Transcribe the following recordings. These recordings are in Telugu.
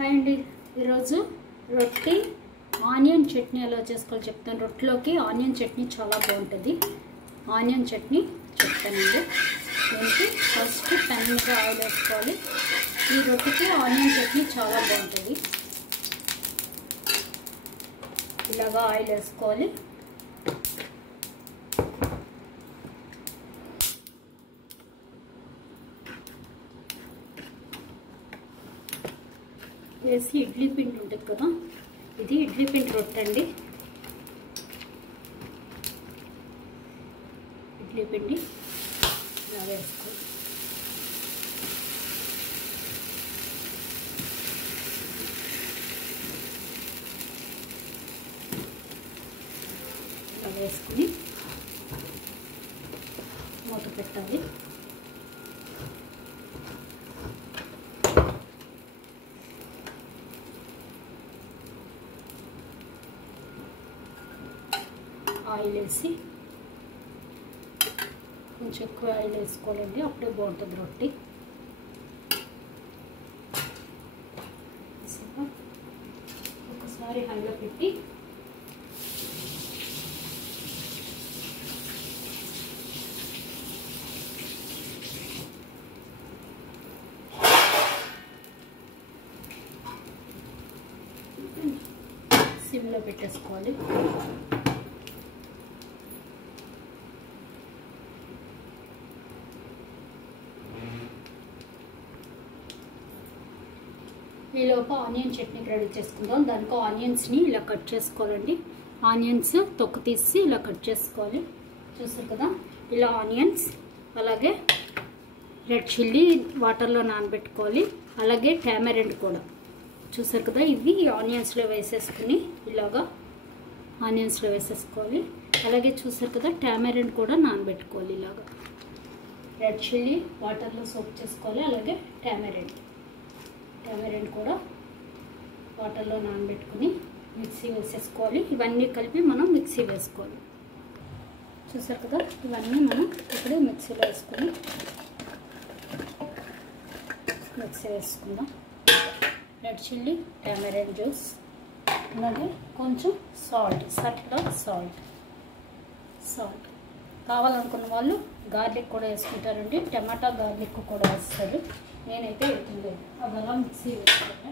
హాయ్ అండి, ఈరోజు రొట్టి ఆనియన్ చట్నీ ఎలా చేసుకోవాలో చెప్తాను. రొట్టెలోకి ఆనియన్ చట్నీ చాలా బాగుంటుంది. ఆనియన్ చట్నీ చెప్తానండి. దీనికి ఫస్ట్ పెన్ మీద ఆయిల్ వేసుకోవాలి. ఈ రొట్టెకి ఆనియన్ చట్నీ చాలా బాగుంటుంది. ఇలాగా ఆయిల్ వేసుకోవాలి. వేసి ఇడ్లీ పిండి ఉంటుంది కదా, ఇది ఇడ్లీ పిండి రొట్టె అండి. ఇడ్లీ పిండి ఇలా వేసుకోవాలి. ఇలా వేసుకుని మూత పెట్టాలి. ఆయిల్ వేసి కొంచెం ఎక్కువ ఆయిల్ వేసుకోవాలండి, అప్పుడే బాగుంటుంది రొట్టి. ఒకసారి హైలో పెట్టి సిమ్లో పెట్టేసుకోవాలి. ఈలోపు ఆనియన్ చట్నీకి రెడీ చేసుకుందాం. దానికి ఆనియన్స్ని ఇలా కట్ చేసుకోవాలండి. ఆనియన్స్ తొక్కు తీసి ఇలా కట్ చేసుకోవాలి. చూసారు కదా, ఇలా ఆనియన్స్, అలాగే రెడ్ చిల్లీ వాటర్లో నానబెట్టుకోవాలి. అలాగే టామరెండ్ కూడా చూసారు కదా, ఇవి ఆనియన్స్లో వేసేసుకుని ఇలాగా ఆనియన్స్లో వేసేసుకోవాలి. అలాగే చూసారు కదా, టామరెండ్ కూడా నానబెట్టుకోవాలి. ఇలాగా రెడ్ చిల్లీ వాటర్లో సోక్ చేసుకోవాలి. అలాగే టామరెండ్ కూడా వాటర్లో నానబెట్టుకుని మిక్సీ వేసేసుకోవాలి. ఇవన్నీ కలిపి మనం మిక్సీ వేసుకోవాలి. చూసారు కదా, ఇవన్నీ మనం ఇప్పుడు మిక్సీలో వేసుకొని మిక్సీ వేసుకుందాం. రెడ్ చిల్లీ, టామరెండ్ జ్యూస్, అలాగే కొంచెం సట్ల సాల్ట్ కావాలనుకున్న వాళ్ళు గార్లిక్ కూడా వేసుకుంటారండి. టమాటా గార్లిక్ కూడా వేస్తారు. నేనైతే వేయట్లేదు. అది అలా మిక్సీ వేసుకుంటా.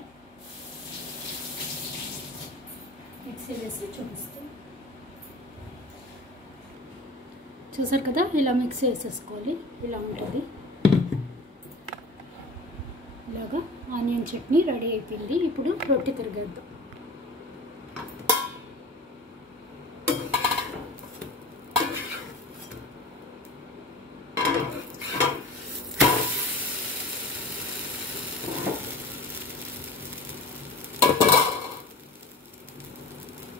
మిక్సీ వేసి చూపిస్తాను. చూసారు కదా, ఇలా మిక్సీ వేసేసుకోవాలి. ఇలా ఉంటుంది. ఇలాగా ఆనియన్ చట్నీ రెడీ అయిపోయింది. ఇప్పుడు రొట్టె తిరగద్దు.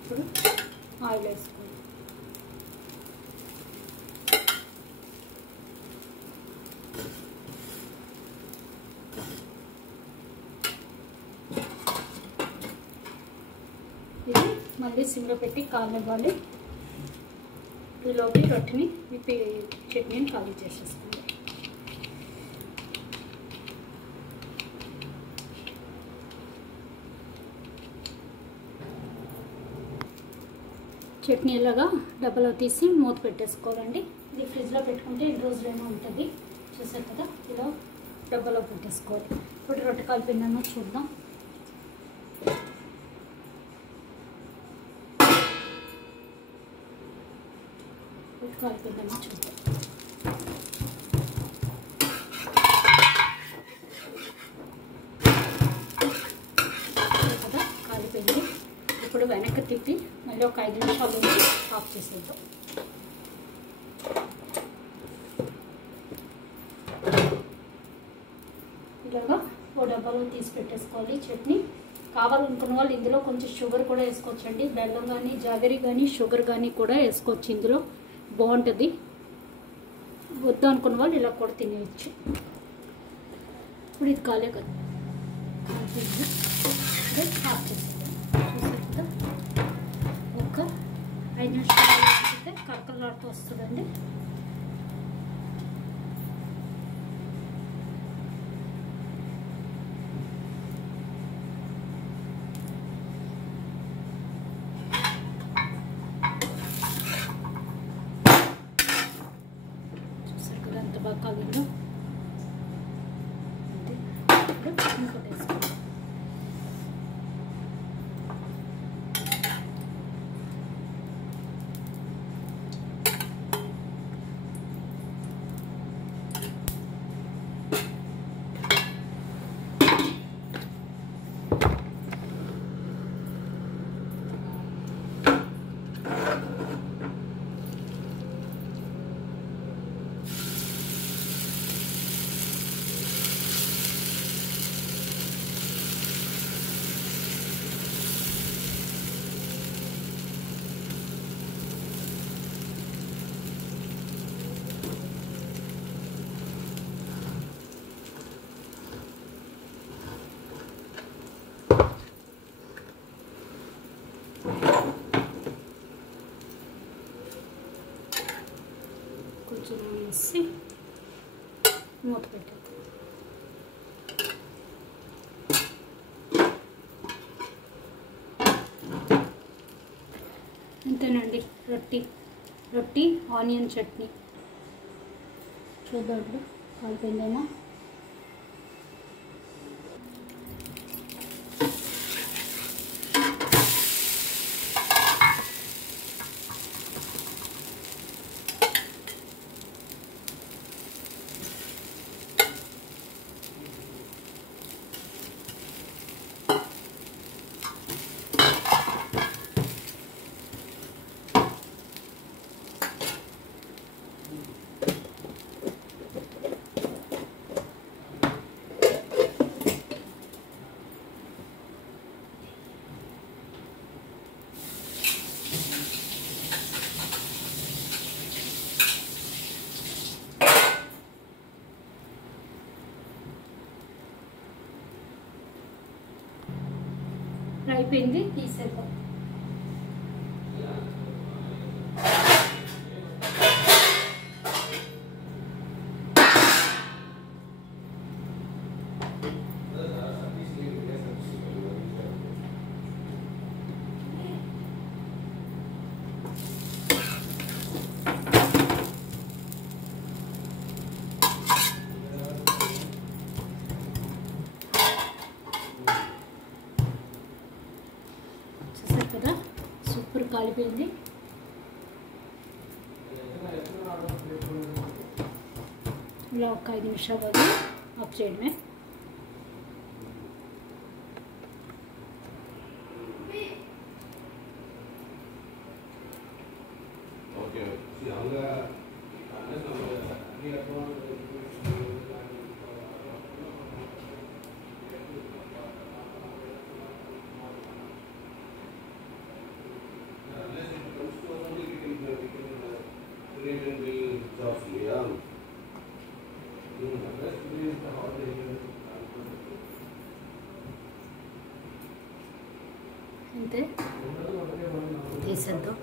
ఇప్పుడు ఆయిల్ వేసుకోవాలి. ఇది మళ్ళీ సిమ్లో పెట్టి కాలనివ్వాలి. ఈలోపు రొట్టెని చట్నీని ఖాళీ చేసేసుకోండి. చట్నీ ఇలాగా డబ్బాలో తీసి మూత పెట్టేసుకోవాలండి. ఇది ఫ్రిడ్జ్లో పెట్టుకుంటే 2 రోజులైనా ఉంటుంది. చూసారు కదా, ఇలా డబ్బాలో పెట్టేసుకోవాలి. ఇప్పుడు రొట్టె కలిపిందన్నో చూద్దాం. రొట్టె కలిపిందన్నో చూద్దాం. కదా, కాలిపోయింది. ఇప్పుడు వెనక్కి తిప్పి మళ్ళీ ఒక 5 నిమిషాలు ఆఫ్ చేసేద్దాం. ఇలాగా ఓ డబ్బాలో తీసి పెట్టేసుకోవాలి. చట్నీ కావాలనుకున్న వాళ్ళు ఇందులో కొంచెం షుగర్ కూడా వేసుకోవచ్చండి. బెల్లం కానీ, జాగరి కానీ, షుగర్ కానీ కూడా వేసుకోవచ్చు. ఇందులో బాగుంటుంది. వద్దు అనుకున్న వాళ్ళు ఇలా కూడా తినేయచ్చు. ఇప్పుడు ఇది కాలే కదా, ఆఫ్ చేసేద్దాం. చూసారు కదా, ఒక 5 నిమిషాలు అయితే కరకరలాడుతూ వస్తుందండి. ఇప్పుడు ఇంకోటి వేసుకోవాలి. కొంచెం వేసి మూత పెట్టేద్దాం. అంతేనండి, రొట్టి ఆనియన్ చట్నీ. చూద్దాం ఇప్పుడు కాలిపోయిందేమో. అయిపోయింది, తీసేద్దాం. కదా సూపర్ కాలిపోయింది. ఇలా ఒక 5 నిమిషాలు అది ఆఫ్ చేయడమే. అంతే, తీసేద్దాం.